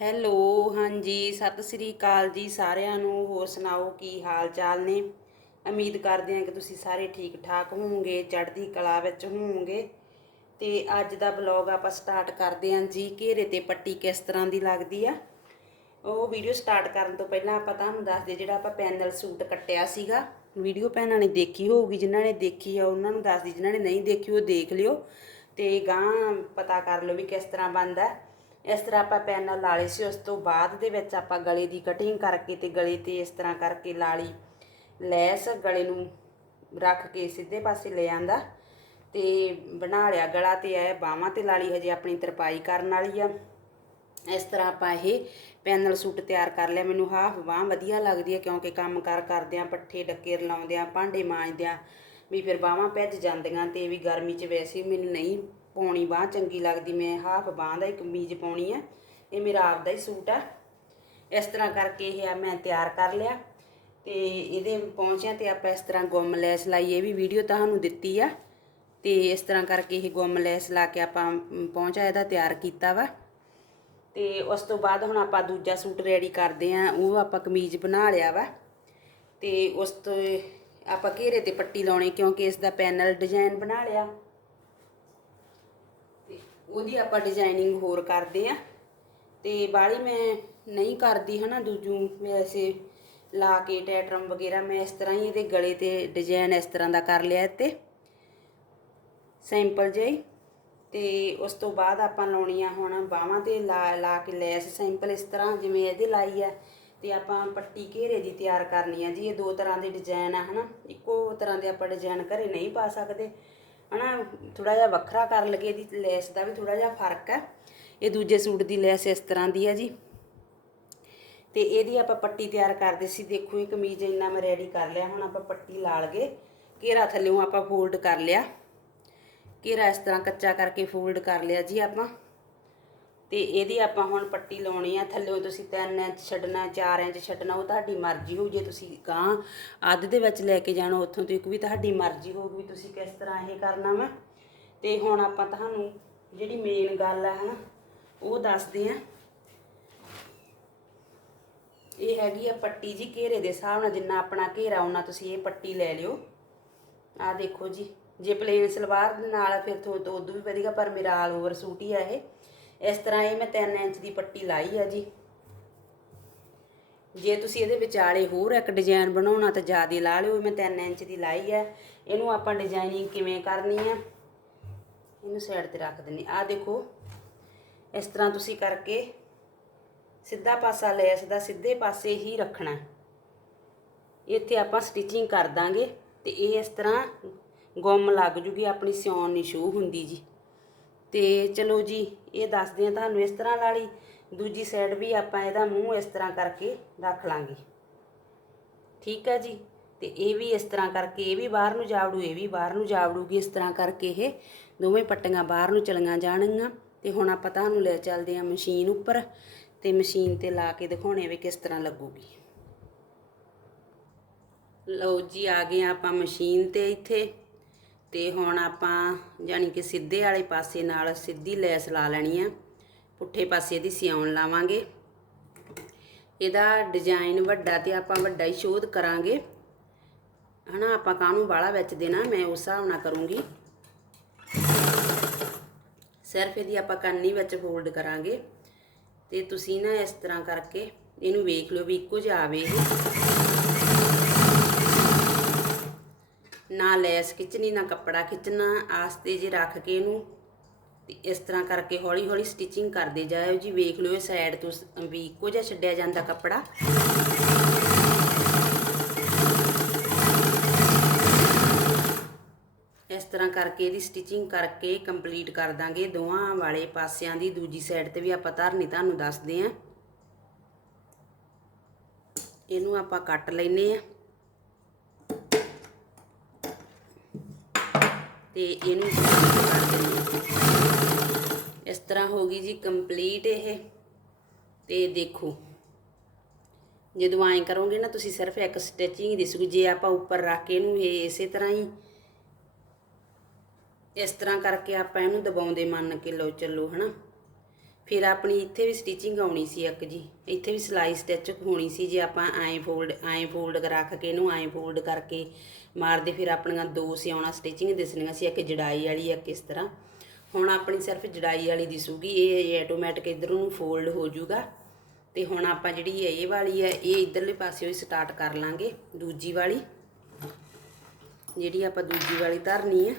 Hello, ਹਾਂਜੀ, ਸਤਿ ਸ੍ਰੀ ਅਕਾਲ ਜੀ ਸਾਰਿਆਂ ਨੂੰ, ਹੋਰ ਸੁਣਾਓ ਕੀ ਹਾਲ ਚਾਲ ਨੇ? ਉਮੀਦ ਕਰਦੇ ਹਾਂ ਕਿ ਤੁਸੀਂ ਸਾਰੇ ਠੀਕ ਠਾਕ ਹੋਵੋਗੇ, ਚੜ੍ਹਦੀ ਕਲਾ ਵਿੱਚ ਹੋਵੋਗੇ। ਤੇ ਅੱਜ ਦਾ ਬਲੌਗ ਆਪਾਂ ਸਟਾਰਟ ਕਰਦੇ ਹਾਂ ਜੀ, ਘੇਰੇ ਤੇ ਪੱਟੀ ਕਿਸ ਤਰ੍ਹਾਂ ਦੀ ਲੱਗਦੀ ਆ? ਉਹ ਵੀਡੀਓ ਸਟਾਰਟ ਕਰਨ ਤੋਂ ਪਹਿਲਾਂ ਆਪਾਂ ਤੁਹਾਨੂੰ ਦੱਸਦੇ ਜਿਹੜਾ ਆਪਾਂ ਪੈਨਲ ਸੂਟ ਕੱਟਿਆ ਸੀਗਾ, ਵੀਡੀਓ ਭੈਣਾਂ ਨੇ ਦੇਖੀ ਹੋਊਗੀ, ਜਿਨ੍ਹਾਂ ਨੇ ਦੇਖੀ ਆ, ਉਹਨਾਂ ਨੂੰ ਦੱਸਦੀ ਜਿਨ੍ਹਾਂ ਨੇ ਨਹੀਂ ਦੇਖੀ ਉਹ ਦੇਖ ਲਿਓ। ਤੇ ਗਾਂ ਪਤਾ ਕਰ ਲਓ ਵੀ ਕਿਸ ਤਰ੍ਹਾਂ ਬਣਦਾ। ਇਸ ਤਰ੍ਹਾਂ ਆਪਾਂ ਪੈਨਲ ਲਾ ਲਈ ਸੀ, ਉਸ ਤੋਂ ਬਾਅਦ ਦੇ ਵਿੱਚ ਆਪਾਂ ਗਲੇ ਦੀ ਕਟਿੰਗ ਕਰਕੇ ਤੇ ਗਲੇ ਤੇ ਇਸ ਤਰ੍ਹਾਂ ਕਰਕੇ ਲਾ ਲਈ ਲੈਸ ਗਲੇ ਨੂੰ ਰੱਖ ਕੇ ਸਿੱਧੇ ਪਾਸੇ ਲੈ ਆਂਦਾ ਤੇ ਬਣਾ ਲਿਆ ਗਲਾ ਤੇ ਐ ਬਾਹਾਂ ਤੇ ਲਾ ਲਈ ਹਜੇ ਆਪਣੀ ਤਰਪਾਈ ਕਰਨ ਵਾਲੀ ਆ। ਇਸ ਤਰ੍ਹਾਂ ਆਪਾਂ ਇਹ ਪੈਨਲ ਸੂਟ ਤਿਆਰ ਕਰ ਲਿਆ। ਮੈਨੂੰ ਹਾਫ ਬਾਹ ਵਧੀਆ ਲੱਗਦੀ ਹੈ ਕਿਉਂਕਿ ਕੰਮ ਕਾਰ ਕਰਦਿਆਂ ਪੱਠੇ ਡੱਕੇ ਰਲਾਉਂਦਿਆਂ ਭਾਂਡੇ ਮਾਂਜਦਿਆਂ ਵੀ ਫਿਰ ਬਾਹਾਂ ਭਿੱਜ ਜਾਂਦੀਆਂ ਤੇ ਵੀ ਗਰਮੀ 'ਚ ਵੈਸੇ ਮੈਨੂੰ ਨਹੀਂ ਪਾਉਣੀ ਬਾਹ ਚੰਗੀ ਲੱਗਦੀ ਮੈਂ ਹਾਫ ਬਾਹ ਦਾ ਹੀ ਕਮੀਜ਼ ਪਾਉਣੀ ਆ ਇਹ ਮੇਰਾ ਆਪਦਾ ਹੀ ਸੂਟ ਆ। ਇਸ ਤਰ੍ਹਾਂ ਕਰਕੇ ਇਹ ਆ ਮੈਂ ਤਿਆਰ ਕਰ ਲਿਆ ਤੇ ਇਹਦੇ ਪਹੁੰਚਿਆ ਤੇ ਆਪਾਂ ਇਸ ਤਰ੍ਹਾਂ ਗੁੰਮ ਲੈਸ ਲਾਈ ਇਹ ਵੀ ਵੀਡੀਓ ਤੁਹਾਨੂੰ ਦਿੱਤੀ ਆ। ਤੇ ਇਸ ਤਰ੍ਹਾਂ ਕਰਕੇ ਇਹ ਗੁੰਮ ਲੈਸ ਲਾ ਕੇ ਆਪਾਂ ਅਮ, ਪਹੁੰਚਾ ਇਹਦਾ ਤਿਆਰ ਕੀਤਾ ਵਾ। ਤੇ ਉਸ ਤੋਂ ਬਾਅਦ ਹੁਣ ਆਪਾਂ ਦੂਜਾ ਸੂਟ ਰੈਡੀ ਕਰਦੇ ਆਂ ਉਹ ਆਪਾਂ ਕਮੀਜ਼ ਬਣਾ ਲਿਆ ਵਾ। ਤੇ ਉਸ ਤੋਂ ਆਪਾਂ ਘੇਰੇ ਤੇ ਪੱਟੀ ਲਾਉਣੀ ਕਿਉਂਕਿ ਇਸ ਦਾ ਪੈਨਲ ਡਿਜ਼ਾਈਨ ਬਣਾ ਲਿਆ। ਉਹਦੀ ਆਪਾਂ ਡਿਜ਼ਾਈਨਿੰਗ ਹੋਰ ਕਰਦੇ ਆਂ। ਤੇ ਬਾਲੀ ਮੈਂ ਨਹੀਂ ਕਰਦੀ ਹਨਾ ਦੂਜੂ, ਵੈਸੇ ਲਾ ਕੇ ਟੈਟਰਮ ਵਗੈਰਾ ਮੈਂ ਇਸ ਤਰ੍ਹਾਂ ਹੀ ਇਹਦੇ ਗਲੇ ਤੇ ਡਿਜ਼ਾਈਨ ਇਸ ਤਰ੍ਹਾਂ ਦਾ ਕਰ ਲਿਆ ਇੱਥੇ। ਸਿੰਪਲ ਜਿਹੀ ਤੇ ਉਸ ਤੋਂ ਬਾਅਦ ਆਪਾਂ ਲਾਉਣੀਆਂ ਹੁਣ ਬਾਹਾਂ ਤੇ ਲਾ ਲਾ ਕੇ ਲੈਸ ਸਿੰਪਲ ਇਸ ਤਰ੍ਹਾਂ ਜਿਵੇਂ ਇਹਦੇ ਲਾਈ ਆ। ਤੇ ਆਪਾਂ ਪੱਟੀ ਘੇਰੇ ਦੀ ਤਿਆਰ ਕਰਨੀ ਆ ਜੀ, ਇਹ ਦੋ ਤਰ੍ਹਾਂ ਦੇ ਡਿਜ਼ਾਈਨ ਆ ਹਨਾ। ਇੱਕੋ ਤਰ੍ਹਾਂ ਦੇ ਆਪਾਂ ਡਿਜ਼ਾਈਨ ਘਰੇ ਨਹੀਂ ਪਾ ਸਕਦੇ। ਹਨਾ ਥੋੜਾ ਜਿਹਾ ਵੱਖਰਾ ਕਰ ਲੱਗੇ, ਇਹਦੀ ਲੈਸ ਦਾ ਵੀ ਥੋੜਾ ਜਿਹਾ ਫ਼ਰਕ ਹੈ। ਇਹ ਦੂਜੇ ਸੂਟ ਦੀ ਲੈਸ ਇਸ ਤਰ੍ਹਾਂ ਦੀ ਹੈ ਜੀ। ਤੇ ਇਹਦੀ ਆਪਾਂ ਪੱਟੀ ਤਿਆਰ ਕਰਦੇ ਸੀ, ਦੇਖੋ ਇਹ ਕਮੀਜ਼ ਇੰਨਾ ਮੈਂ ਰੈਡੀ ਕਰ ਲਿਆ, ਹੁਣ ਆਪਾਂ ਪੱਟੀ ਲਾ ਲਗੇ ਘੇਰਾ ਥੱਲੇੋਂ ਆਪਾਂ ਫੋਲਡ ਕਰ ਲਿਆ। ਘੇਰਾ ਇਸ ਤਰ੍ਹਾਂ ਕੱਚਾ ਕਰਕੇ ਫੋਲਡ ਕਰ ਲਿਆ ਜੀ ਆਪਾਂ। ਤੇ ਇਹਦੀ ਆਪਾਂ ਹੁਣ ਪੱਟੀ ਲਾਉਣੀ ਆ, ਥੱਲੇੋਂ ਤੁਸੀਂ 3 ਇੰਚ ਛੱਡਣਾ 4 ਇੰਚ ਛੱਡਣਾ, ਉਹ ਤੁਹਾਡੀ ਮਰਜ਼ੀ ਹੋਊ ਜੇ ਤੁਸੀਂ ਗਾਂ ਅੱਧ ਦੇ ਵਿੱਚ ਲੈ ਕੇ ਜਾਣਾ, ਉੱਥੋਂ ਤੱਕ ਵੀ ਤੁਹਾਡੀ ਮਰਜ਼ੀ ਹੋਊਗੀ ਤੁਸੀਂ ਕਿਸ ਤਰ੍ਹਾਂ ਇਹ ਕਰਨਾ ਵਾ। ਤੇ ਹੁਣ ਆਪਾਂ ਤੁਹਾਨੂੰ ਜਿਹੜੀ ਮੇਨ ਗੱਲ ਆ ਹਨਾ, ਉਹ ਦੱਸਦੇ ਆ। ਇਹ ਹੈਗੀ ਆ ਪੱਟੀ ਜੀ ਘੇਰੇ ਦੇ ਹਿਸਾਬ ਨਾਲ, ਜਿੰਨਾ ਆਪਣਾ ਘੇਰਾ ਉਹਨਾਂ ਤੁਸੀਂ ਇਹ ਪੱਟੀ ਲੈ ਲਿਓ। ਆ ਦੇਖੋ ਜੀ, ਜੇ ਪਲੇਨ ਸਲਵਾਰ ਦੇ ਨਾਲ ਫਿਰ ਤੋਂ ਉਦੋਂ ਵੀ ਵਧੀਆ, ਪਰ ਮੇਰਾ ਆਲ ਓਵਰ ਸੂਟ ਹੀ ਆ ਇਹ। ਇਸ ਤਰ੍ਹਾਂ ਇਹ ਮੈਂ 3 ਇੰਚ ਦੀ ਪੱਟੀ ਲਾਈ ਆ ਜੀ। ਜੇ ਤੁਸੀਂ ਇਹਦੇ ਵਿਚਾਲੇ ਹੋਰ ਇੱਕ ਡਿਜ਼ਾਈਨ ਬਣਾਉਣਾ ਤਾਂ ਜ਼ਿਆਦਾ ਲਾ ਲਿਓ ਮੈਂ 3 ਇੰਚ ਦੀ ਲਾਈ ਆ। ਇਹਨੂੰ ਆਪਾਂ ਡਿਜ਼ਾਈਨਿੰਗ ਕਿਵੇਂ ਕਰਨੀ ਆ? ਇਹਨੂੰ ਸਾਈਡ ਤੇ ਰੱਖ ਦਿੰਨੀ ਆ ਦੇਖੋ, ਇਸ ਤਰ੍ਹਾਂ ਤੁਸੀਂ ਕਰਕੇ ਸਿੱਧਾ ਪਾਸਾ ਲੈਸ ਦਾ ਸਿੱਧੇ ਪਾਸੇ ਹੀ ਰੱਖਣਾ। ਇੱਥੇ ਆਪਾਂ ਸਟਿਚਿੰਗ ਕਰ ਦਾਂਗੇ ਤੇ ਇਹ ਇਸ ਤਰ੍ਹਾਂ ਗੁੰਮ ਲੱਗ ਜੂਗੀ, ਆਪਣੀ ਸਿਉਣ ਨਹੀਂ ਸ਼ੋ ਹੁੰਦੀ ਜੀ। ਤੇ ਚਲੋ ਜੀ, ਇਹ ਦੱਸਦੇ ਆ ਤੁਹਾਨੂੰ ਇਸ ਤਰ੍ਹਾਂ ਲਾ ਲਈ। ਦੂਜੀ ਸਾਈਡ ਵੀ ਆਪਾਂ ਇਹਦਾ ਮੂੰਹ ਇਸ ਤਰ੍ਹਾਂ ਕਰਕੇ ਰੱਖ ਲਾਂਗੇ। ਠੀਕ ਹੈ ਜੀ? ਤੇ ਇਹ ਵੀ ਇਸ ਤਰ੍ਹਾਂ ਕਰਕੇ, ਇਹ ਵੀ ਬਾਹਰ ਨੂੰ ਜਾਵੜੂ, ਇਹ ਵੀ ਬਾਹਰ ਨੂੰ ਜਾਵੜੂਗੀ ਇਸ ਤਰ੍ਹਾਂ ਕਰਕੇ ਇਹ ਦੋਵੇਂ ਪੱਟੀਆਂ ਬਾਹਰ ਨੂੰ ਚਲੀਆਂ ਜਾਣਗੀਆਂ। ਤੇ ਹੁਣ ਆਪਾਂ ਤੁਹਾਨੂੰ ਲੈ ਚੱਲਦੇ ਹਾਂ ਮਸ਼ੀਨ ਉੱਪਰ ਤੇ ਮਸ਼ੀਨ ਤੇ ਲਾ ਕੇ ਦਿਖਾਉਣੇ ਵੀ ਕਿਸ ਤਰ੍ਹਾਂ ਲੱਗੂਗੀ। ਲਓ ਜੀ, ਆ ਗਏ ਆਪਾਂ ਮਸ਼ੀਨ ਤੇ ਇੱਥੇ। ਤੇ ਹੁਣ ਆਪਾਂ ਯਾਨੀ ਕਿ ਸਿੱਧੇ ਵਾਲੇ ਪਾਸੇ ਨਾਲ ਸਿੱਧੀ ਲੈਸ ਲਾ ਲੈਣੀ ਆ। ਪੁੱਠੇ ਪਾਸੇ ਦੀ ਸਿਉਣ ਲਾਵਾਂਗੇ। ਇਹਦਾ ਡਿਜ਼ਾਈਨ ਵੱਡਾ ਤੇ ਆਪਾਂ ਵੱਡਾ ਹੀ ਸ਼ੋਧ ਕਰਾਂਗੇ। ਹਨਾ, ਆਪਾਂ ਕਾਹਨੂੰ ਬਾਲਾ ਵਿੱਚ ਦੇਣਾ, ਮੈਂ ਉਸ ਹਿਸਾਬ ਨਾਲ ਕਰੂੰਗੀ। ਸਿਰਫ ਇਹਦੀ ਆਪਾਂ ਕੰਨੀ ਵਿੱਚ ਫੋਲਡ ਕਰਾਂਗੇ। ਤੇ ਤੁਸੀਂ ਨਾ ਇਸ ਤਰ੍ਹਾਂ ਕਰਕੇ ਇਹਨੂੰ ਵੇਖ ਲਿਓ ਵੀ ਇੱਕੋ ਜਿਹਾ ਆਵੇ ਇਹ। ਨਾ ਲੈਸ ਖਿੱਚਣੀ, ਨਾ ਕੱਪੜਾ ਖਿੱਚਣਾ ਆਸਤੇ ਜੇ ਰੱਖ ਕੇ ਇਹਨੂੰ ਤੇ ਇਸ ਤਰ੍ਹਾਂ ਕਰਕੇ ਹੌਲੀ ਹੌਲੀ ਸਟਿਚਿੰਗ ਕਰਦੇ ਜਾਇਓ ਜੀ। ਵੇਖ ਲਿਓ ਇਹ ਸਾਈਡ ਤੋਂ ਸ- ਵੀ ਇੱਕੋ ਜਿਹਾ ਛੱਡਿਆ ਜਾਂਦਾ ਕੱਪੜਾ। ਇਸ ਤਰ੍ਹਾਂ ਕਰਕੇ ਇਹਦੀ ਸਟਿਚਿੰਗ ਕਰਕੇ ਕੰਪਲੀਟ ਕਰ ਦਾਂਗੇ ਦੋਵਾਂ ਵਾਲੇ ਪਾਸਿਆਂ ਦੀ। ਦੂਜੀ ਸਾਈਡ ਤੇ ਵੀ ਆਪਾਂ ਧਰਨੀ ਤੁਹਾਨੂੰ ਦੱਸਦੇ ਆਂ। ਇਹਨੂੰ ਆਪਾਂ ਕੱਟ ਲੈਨੇ ਆ। ਤੇ ਇਹਨੂੰ ਕਰ ਦਿੰਦੇ ਇਸ ਤਰ੍ਹਾਂ ਹੋ ਗਈ ਜੀ ਕੰਪਲੀਟ ਇਹ। ਤੇ ਦੇਖੋ, ਜਦੋਂ ਐਂ ਕਰੋਗੇ ਨਾ, ਤੁਸੀਂ ਸਿਰਫ ਇੱਕ ਸਟਿਚਿੰਗ ਦਿਸੂਗੀ। ਜੇ ਆਪਾਂ ਉੱਪਰ ਰੱਖ ਕੇ ਇਹਨੂੰ ਇਹ ਇਸੇ ਤਰ੍ਹਾਂ ਹੀ, ਇਸ ਤਰ੍ਹਾਂ ਕਰਕੇ ਆਪਾਂ ਇਹਨੂੰ ਦਬਾਉਂਦੇ ਮੰਨ ਕੇ ਲਓ ਚੱਲੋ, ਹਨਾ? ਫਿਰ ਆਪਣੀ ਇੱਥੇ ਵੀ ਸਟਿਚਿੰਗ ਆਉਣੀ ਸੀ ਇੱਕ ਜੀ। ਇੱਥੇ ਵੀ ਸਿਲਾਈ ਸਟਿਚ ਹੋਣੀ ਸੀ ਜੇ ਆਪਾਂ ਐਂ ਫੋਲਡ ਐਂ ਫੋਲਡ ਰੱਖ ਕੇ ਇਹਨੂੰ ਐਂ ਫੋਲਡ ਕਰਕੇ ਮਾਰਦੇ, ਫਿਰ ਆਪਣੀਆਂ ਦੋ ਸਿਆਉਣਾ ਸਟਿਚਿੰਗ ਦਿਸਣੀਆਂ ਸੀ, ਇੱਕ ਜੜਾਈ ਵਾਲੀ, ਇੱਕ ਇਸ ਤਰ੍ਹਾਂ। ਹੁਣ ਆਪਣੀ ਸਿਰਫ ਜੜਾਈ ਵਾਲੀ ਦਿਸੂਗੀ, ਇਹ ਆਟੋਮੈਟਿਕ ਇਧਰ ਨੂੰ ਫੋਲਡ ਹੋ ਜਾਊਗਾ। ਤੇ ਹੁਣ ਆਪਾਂ ਜਿਹੜੀ ਇਹ ਵਾਲੀ ਹੈ, ਇਹ ਇਧਰਲੇ ਪਾਸਿਓਂ ਹੀ ਸਟਾਰਟ ਕਰ ਲਾਂਗੇ, ਦੂਜੀ ਵਾਲੀ। ਜਿਹੜੀ ਆਪਾਂ ਦੂਜੀ ਵਾਲੀ ਧਰਨੀ ਹੈ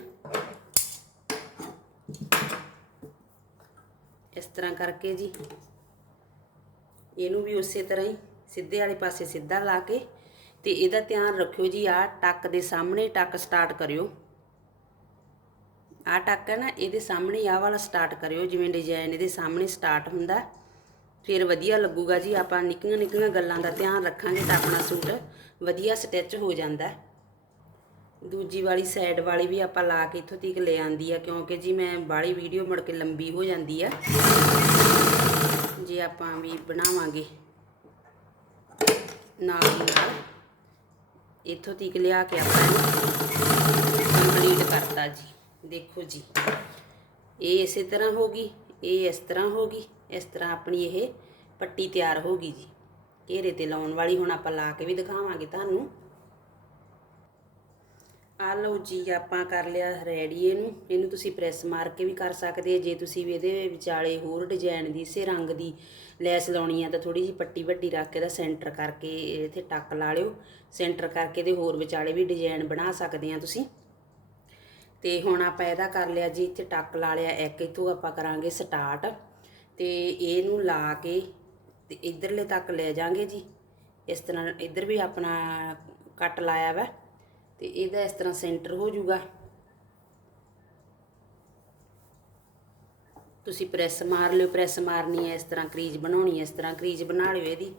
ਇਸ ਤਰ੍ਹਾਂ ਕਰਕੇ ਜੀ। ਇਹਨੂੰ ਵੀ ਉਸੇ ਤਰ੍ਹਾਂ ਹੀ ਸਿੱਧੇ ਵਾਲੇ ਪਾਸੇ ਸਿੱਧਾ ਲਾ ਕੇ ਤੇ ਇਹਦਾ ਧਿਆਨ ਰੱਖਿਓ ਜੀ, ਆਹ ਟੱਕ ਦੇ ਸਾਹਮਣੇ ਟੱਕ ਸਟਾਰਟ ਕਰਿਓ। ਆਹ ਟੱਕ ਹੈ ਨਾ, ਇਹਦੇ ਸਾਹਮਣੇ ਆਹ ਵਾਲਾ ਸਟਾਰਟ ਕਰਿਓ, ਜਿਵੇਂ ਡਿਜ਼ਾਈਨ ਇਹਦੇ ਸਾਹਮਣੇ ਸਟਾਰਟ ਹੁੰਦਾ। ਫਿਰ ਵਧੀਆ ਲੱਗੂਗਾ ਜੀ, ਆਪਾਂ ਨਿੱਕੀਆਂ ਨਿੱਕੀਆਂ ਗੱਲਾਂ ਦਾ ਧਿਆਨ ਰੱਖਾਂਗੇ ਤਾਂ ਆਪਣਾ ਸੂਟ ਵਧੀਆ ਸਟਿਚ ਹੋ ਜਾਂਦਾ। ਦੂਜੀ ਵਾਲੀ ਸਾਈਡ ਵਾਲੀ ਵੀ ਆਪਾਂ ਲਾ ਕੇ ਇੱਥੋਂ ਤੀਕ ਲੈ ਆਂਦੀ ਆ, ਕਿਉਂਕਿ ਜੀ ਮੈਂ ਬਾਹਲੀ ਵੀਡੀਓ ਮੁੜ ਕੇ ਲੰਬੀ ਹੋ ਜਾਂਦੀ ਆ। ਜੇ ਆਪਾਂ ਵੀ ਬਣਾਵਾਂਗੇ, ਨਾਲ ਦੀ ਨਾਲ ਇੱਥੋਂ ਤੀਕ ਲਿਆ ਕੇ ਆਪਾਂ ਕੰਪਲੀਟ ਕਰਤਾ ਜੀ। ਦੇਖੋ ਜੀ, ਇਹ ਇਸੇ ਤਰ੍ਹਾਂ ਹੋ ਗਈ, ਇਹ ਇਸ ਤਰ੍ਹਾਂ ਹੋ ਗਈ, ਇਸ ਤਰ੍ਹਾਂ ਆਪਣੀ ਇਹ ਪੱਟੀ ਤਿਆਰ ਹੋ ਗਈ ਜੀ। ਘੇਰੇ ਤੇ ਲਾਉਣ ਵਾਲੀ ਹੁਣ ਆਪਾਂ ਲਾ ਕੇ ਵੀ ਦਿਖਾਵਾਂਗੇ ਤੁਹਾਨੂੰ। ਆ ਲਓ ਜੀ, ਆਪਾਂ ਕਰ ਲਿਆ ਰੈਡੀ ਇਹਨੂੰ। ਇਹਨੂੰ ਤੁਸੀਂ ਪ੍ਰੈਸ ਮਾਰ ਕੇ ਵੀ ਕਰ ਸਕਦੇ ਆ। ਜੇ ਤੁਸੀਂ ਵੀ ਇਹਦੇ ਵਿਚਾਲੇ ਹੋਰ ਡਿਜ਼ਾਈਨ ਦੀ, ਇਸੇ ਰੰਗ ਦੀ ਲੈਸ ਲਾਉਣੀ ਆ ਤਾਂ ਥੋੜੀ ਜਿਹੀ ਪੱਟੀ ਵੱਡੀ ਰੱਖ ਕੇ ਦਾ ਸੈਂਟਰ ਕਰਕੇ ਇੱਥੇ ਟੱਕ ਲਾ ਲਿਓ। ਸੈਂਟਰ ਕਰਕੇ ਦੇ ਹੋਰ ਵਿਚਾਲੇ ਵੀ ਡਿਜ਼ਾਈਨ ਬਣਾ ਸਕਦੇ ਆ ਤੁਸੀਂ। ਤੇ ਹੁਣ ਆਪਾਂ ਇਹਦਾ ਕਰ ਲਿਆ ਜੀ, ਇੱਥੇ ਟੱਕ ਲਾ ਲਿਆ। ਇੱਕ ਇਥੋਂ ਆਪਾਂ ਕਰਾਂਗੇ ਸਟਾਰਟ ਤੇ ਇਹਨੂੰ ਲਾ ਕੇ ਤੇ ਇਧਰਲੇ ਤੱਕ ਲੈ ਜਾਾਂਗੇ ਜੀ। ਇਸ ਤਰ੍ਹਾਂ, ਇਧਰ ਵੀ ਆਪਣਾ ਕੱਟ ਲਾਇਆ ਵਾ। ਤੇ ਇਹਦਾ ਇਸ ਤਰ੍ਹਾਂ ਸੈਂਟਰ ਹੋ ਜਾਊਗਾ। ਤੁਸੀਂ ਪ੍ਰੈਸ ਮਾਰ ਲਿਓ, ਪ੍ਰੈਸ ਮਾਰਨੀ ਹੈ, ਇਸ ਤਰ੍ਹਾਂ ਕਰੀਜ਼ ਬਣਾਉਣੀ ਹੈ, ਇਸ ਤਰ੍ਹਾਂ ਕਰੀਜ਼ ਬਣਾ ਲਿਓ ਇਹਦੀ।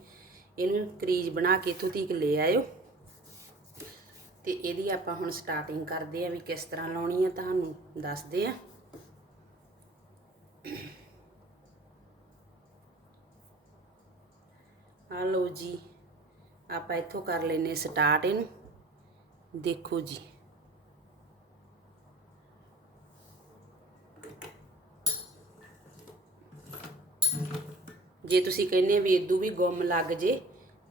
ਇਹਨੂੰ ਕਰੀਜ਼ ਬਣਾ ਕੇ ਇੱਥੋਂ ਤੀਕ ਲੈ ਆਇਓ। ਤੇ ਇਹਦੀ ਆਪਾਂ ਹੁਣ ਸਟਾਰਟਿੰਗ ਕਰਦੇ ਆ ਵੀ ਕਿਸ ਤਰ੍ਹਾਂ ਲਾਉਣੀ ਆ, ਤੁਹਾਨੂੰ ਦੱਸਦੇ ਆ ਆ ਲਓ ਜੀ, ਆਪਾਂ ਇੱਥੋਂ ਕਰ ਲੈਨੇ ਸਟਾਰਟ ਇਹਨੂੰ। ਦੇਖੋ ਜੀ। ਜੇ ਤੁਸੀਂ ਕਹਿੰਦੇ ਵੀ ਇਦੋਂ ਵੀ ਗੁੰਮ ਲੱਗ ਜੇ,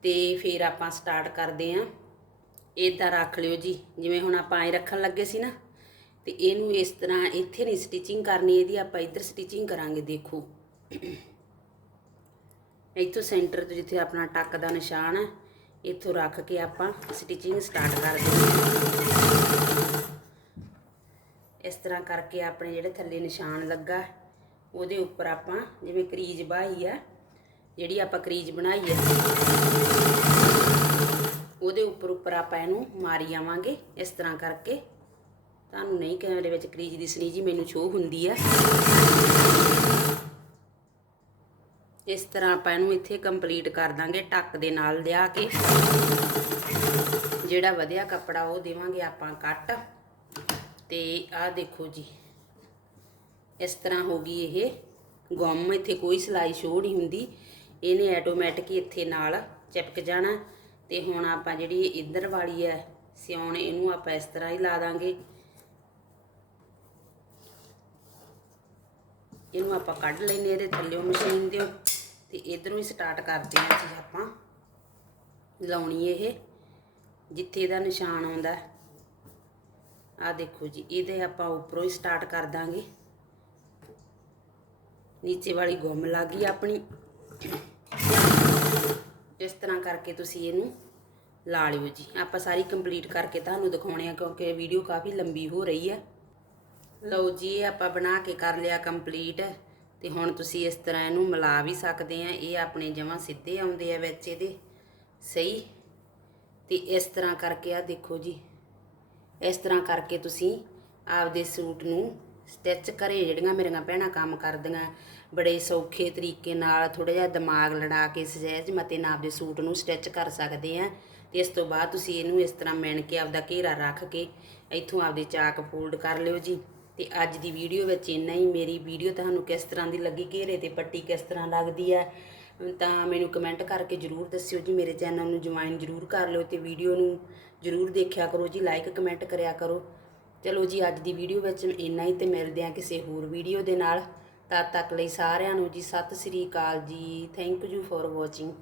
ਤੇ ਫਿਰ ਆਪਾਂ ਸਟਾਰਟ ਕਰਦੇ ਆਂ। ਇਦਾਂ ਰੱਖ ਲਿਓ ਜੀ। ਜਿਵੇਂ ਹੁਣ ਆਪਾਂ ਐ ਰੱਖਣ ਲੱਗੇ ਸੀ ਨਾ, ਤੇ ਇਹਨੂੰ ਇਸ ਤਰ੍ਹਾਂ ਇੱਥੇ ਨਹੀਂ ਸਟਿਚਿੰਗ ਕਰਨੀ, ਇਹਦੀ ਆਪਾਂ ਇੱਧਰ ਸਟਿਚਿੰਗ ਕਰਾਂਗੇ, ਦੇਖੋ। ਇੱਥੋਂ ਸੈਂਟਰ ਤੋਂ ਜਿੱਥੇ ਆਪਣਾ ਟੱਕ ਦਾ ਨਿਸ਼ਾਨ ਹੈ ਇੱਥੋਂ ਰੱਖ ਕੇ ਆਪਾਂ ਸਟਿਚਿੰਗ ਸਟਾਰਟ ਕਰ ਦਿੰਦੇ ਇਸ ਤਰ੍ਹਾਂ ਕਰਕੇ ਆਪਣੇ ਜਿਹੜੇ ਥੱਲੇ ਨਿਸ਼ਾਨ ਲੱਗਾ, ਉਹਦੇ ਉੱਪਰ ਆਪਾਂ ਜਿਵੇਂ ਕਰੀਜ਼ ਬਾਹੀ ਆ, ਜਿਹੜੀ ਆਪਾਂ ਕਰੀਜ਼ ਬਣਾਈ ਹੈ ਉਹਦੇ ਉੱਪਰ ਉੱਪਰ ਆਪਾਂ ਇਹਨੂੰ ਮਾਰੀ ਆਵਾਂਗੇ। ਇਸ ਤਰ੍ਹਾਂ ਕਰਕੇ ਤੁਹਾਨੂੰ ਨਹੀਂ ਕੈਮਰੇ ਵਿੱਚ ਕਰੀਜ਼ ਦਿਸਣੀ ਜੀ, ਮੈਨੂੰ ਸ਼ੋ ਹੁੰਦੀ ਆ। ਇਸ ਤਰ੍ਹਾਂ ਆਪਾਂ ਇਹਨੂੰ ਇੱਥੇ ਕੰਪਲੀਟ ਕਰ ਦਾਂਗੇ ਟੱਕ ਦੇ ਨਾਲ ਲਿਆ ਕੇ। ਜਿਹੜਾ ਵਧੀਆ ਕੱਪੜਾ ਉਹ ਦੇਵਾਂਗੇ ਆਪਾਂ ਕੱਟ। ਤੇ ਆਹ ਦੇਖੋ ਜੀ, ਇਸ ਤਰ੍ਹਾਂ ਹੋ ਗਈ ਇਹ ਗੁੰਮ। ਇੱਥੇ ਕੋਈ ਸਿਲਾਈ ਸ਼ੋ ਨਹੀਂ ਹੁੰਦੀ। ਇਹਨੇ ਆਟੋਮੈਟਿਕ ਹੀ ਇੱਥੇ ਨਾਲ ਚਿਪਕ ਜਾਣਾ। ਤੇ ਹੁਣ ਆਪਾਂ ਜਿਹੜੀ ਇੱਧਰ ਵਾਲੀ ਹੈ, ਸਿਉਣ ਇਹਨੂੰ ਆਪਾਂ ਇਸ ਤਰ੍ਹਾਂ ਹੀ ਲਾ ਦਾਂਗੇ। ਇਹਨੂੰ ਆਪਾਂ ਕੱਢ ਲੈਨੇ ਇਹਦੇ ਥੱਲੇੋਂ ਮਸ਼ੀਨ ਦਿਓ। ਤੇ ਇਧਰੋਂ ਹੀ ਸਟਾਰਟ ਕਰਦੇ ਹਾਂ ਜੀ ਆਪਾਂ। ਲਾਉਣੀ ਇਹ, ਜਿੱਥੇ ਇਹਦਾ ਨਿਸ਼ਾਨ ਆਉਂਦਾ। ਆ ਦੇਖੋ ਜੀ, ਇਹਦੇ ਆਪਾਂ ਉੱਪਰੋਂ ਹੀ ਸਟਾਰਟ ਕਰ ਦਾਂਗੇ। ਨੀਚੇ ਵਾਲੀ ਗੁੰਮ ਲੱਗ ਗਈ ਆਪਣੀ। ਇਸ ਤਰ੍ਹਾਂ ਕਰਕੇ ਤੁਸੀਂ ਇਹਨੂੰ ਲਾ ਲਿਓ ਜੀ। ਆਪਾਂ ਸਾਰੀ ਕੰਪਲੀਟ ਕਰਕੇ ਤੁਹਾਨੂੰ ਦਿਖਾਉਣੇ ਆ, ਕਿਉਂਕਿ ਵੀਡੀਓ ਕਾਫੀ ਲੰਬੀ ਹੋ ਰਹੀ ਹੈ। ਲਓ ਜੀ, ਇਹ ਆਪਾਂ ਬਣਾ ਕੇ ਕਰ ਲਿਆ ਕੰਪਲੀਟ ਤੇ ਹੁਣ ਤੁਸੀਂ ਇਸ ਤਰ੍ਹਾਂ ਇਹਨੂੰ ਮਿਲਾ ਵੀ ਸਕਦੇ ਆ, ਇਹ ਆਪਣੇ ਜਮਾਂ ਸਿੱਧੇ ਆਉਂਦੇ ਆ ਵਿੱਚ ਇਹਦੇ, ਸਹੀ? ਤੇ ਇਸ ਤਰ੍ਹਾਂ ਕਰਕੇ ਆ ਦੇਖੋ ਜੀ, ਇਸ ਤਰ੍ਹਾਂ ਕਰਕੇ ਤੁਸੀਂ ਆਪਦੇ ਸੂਟ ਨੂੰ ਸਟਿਚ ਕਰੇ, ਜਿਹੜੀਆਂ ਮੇਰੀਆਂ ਭੈਣਾਂ ਕੰਮ ਕਰਦੀਆਂ, ਬੜੇ ਸੌਖੇ ਤਰੀਕੇ ਨਾਲ ਥੋੜਾ ਜਿਹਾ ਦਿਮਾਗ ਲੜਾ ਕੇ ਸਹਿਜ ਮਤੇ ਨਾਲ ਆਪਦੇ ਸੂਟ ਨੂੰ ਸਟਿਚ ਕਰ ਸਕਦੇ ਆ। ਤੇ ਇਸ ਤੋਂ ਬਾਅਦ ਤੁਸੀਂ ਇਹਨੂੰ ਇਸ ਤਰ੍ਹਾਂ ਮਿਣ ਕੇ ਆਪਦਾ ਘੇਰਾ ਰੱਖ ਕੇ ਇੱਥੋਂ ਆਪਦੇ ਚਾਕ ਫੋਲਡ ਕਰ ਲਿਓ ਜੀ। ਤੇ ਅੱਜ ਦੀ ਵੀਡੀਓ ਵਿੱਚ ਇੰਨਾ ਹੀ। ਮੇਰੀ ਵੀਡੀਓ ਤੁਹਾਨੂੰ ਕਿਸ ਤਰ੍ਹਾਂ ਦੀ ਲੱਗੀ, ਘੇਰੇ ਤੇ ਪੱਟੀ ਕਿਸ ਤਰ੍ਹਾਂ ਲੱਗਦੀ ਹੈ, ਤਾਂ ਮੈਨੂੰ ਕਮੈਂਟ ਕਰਕੇ ਜਰੂਰ ਦੱਸਿਓ ਜੀ। ਮੇਰੇ ਚੈਨਲ ਨੂੰ ਜੁਆਇਨ ਜਰੂਰ ਕਰ ਲਿਓ ਤੇ ਵੀਡੀਓ ਨੂੰ ਜਰੂਰ ਦੇਖਿਆ ਕਰੋ ਜੀ। ਲਾਈਕ ਕਮੈਂਟ ਕਰਿਆ ਕਰੋ। ਚਲੋ ਜੀ, ਅੱਜ ਦੀ ਵੀਡੀਓ ਵਿੱਚ ਇੰਨਾ ਹੀ ਤੇ ਮਿਲਦੇ ਹਾਂ ਕਿਸੇ ਹੋਰ ਵੀਡੀਓ ਦੇ ਨਾਲ। ਤਦ ਤੱਕ ਲਈ ਸਾਰਿਆਂ ਨੂੰ ਜੀ, ਸਤਿ ਸ੍ਰੀ ਅਕਾਲ ਜੀ। Thank you for watching